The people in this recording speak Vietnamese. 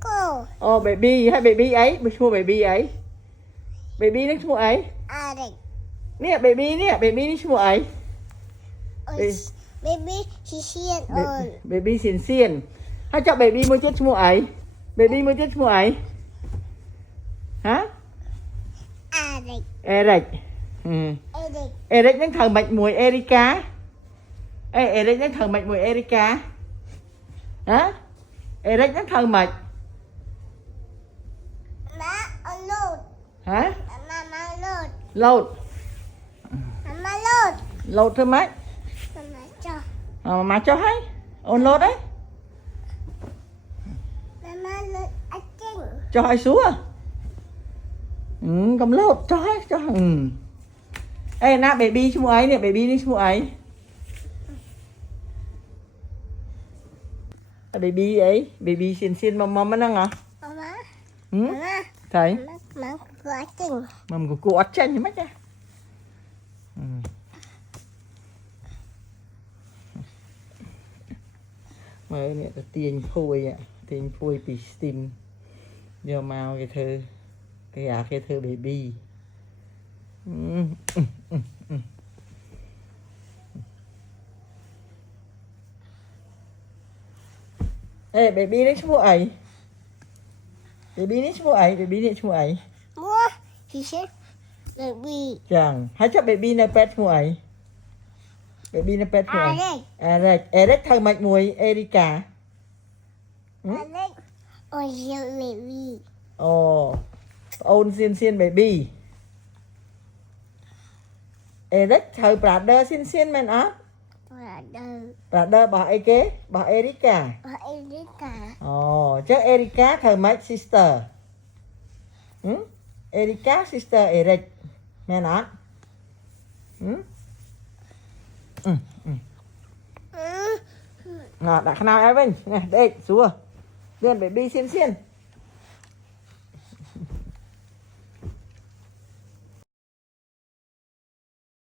cô. Ồ baby hay baby ấy, mua baby ấy. Baby nó mua ấy. Eric. Nè baby nó mua ấy. Baby Xixian ơi. Baby xiên xiên. Hay cho baby mua chết mua ấy. Baby mua chết mua ấy. Hả? Eric. Eric. Eric. Eric những thằng mạnh mùi Erika. Ê Eric những thằng mạnh mùi Erika. Hả? Eric những thằng mạnh. Má lột. Hả? Mama lột. Lột. Mama lột. Lột thôi mấy. Mama cho. Mà cho hay. Ôn lột đấy. Mama lột ăn chinh. Cho hay xuống à? Cầm lột cho hay cho. Ê na baby chú ấy nè, baby đi chú ấy. Baby ấy, baby xiên xiên mầm nó ngà. Mama. Ừ? Mama. Thấy? Mama của ăn chinh. Mầm của cô ớt chanh như mất nha. Mới nè tiền phôi ạ, tiền phôi bị steam. Giờ mau cái thơ, cái thơ baby. Ê baby nó chú ấy. Baby nó chú ấy, baby nó chú ấy. Mua. Xixian. Baby. Chẳng, hãy cho baby nó pet chú ấy. Baby nó pet chú ấy. Eric. Eric thằng mạch mùi Erika. Eric. Ôi giời baby. Ồ, ôn xiên baby. Eric thằng brother xiên men á. Brother bà ấy kế, bà Erika. Bà Erika. Ồ, chắc Erika thằng mạch sister. Erika sister Eric. Men á. Nào, đặt nào em Vinh. Nè, đây, xuống. Đưa baby xiên.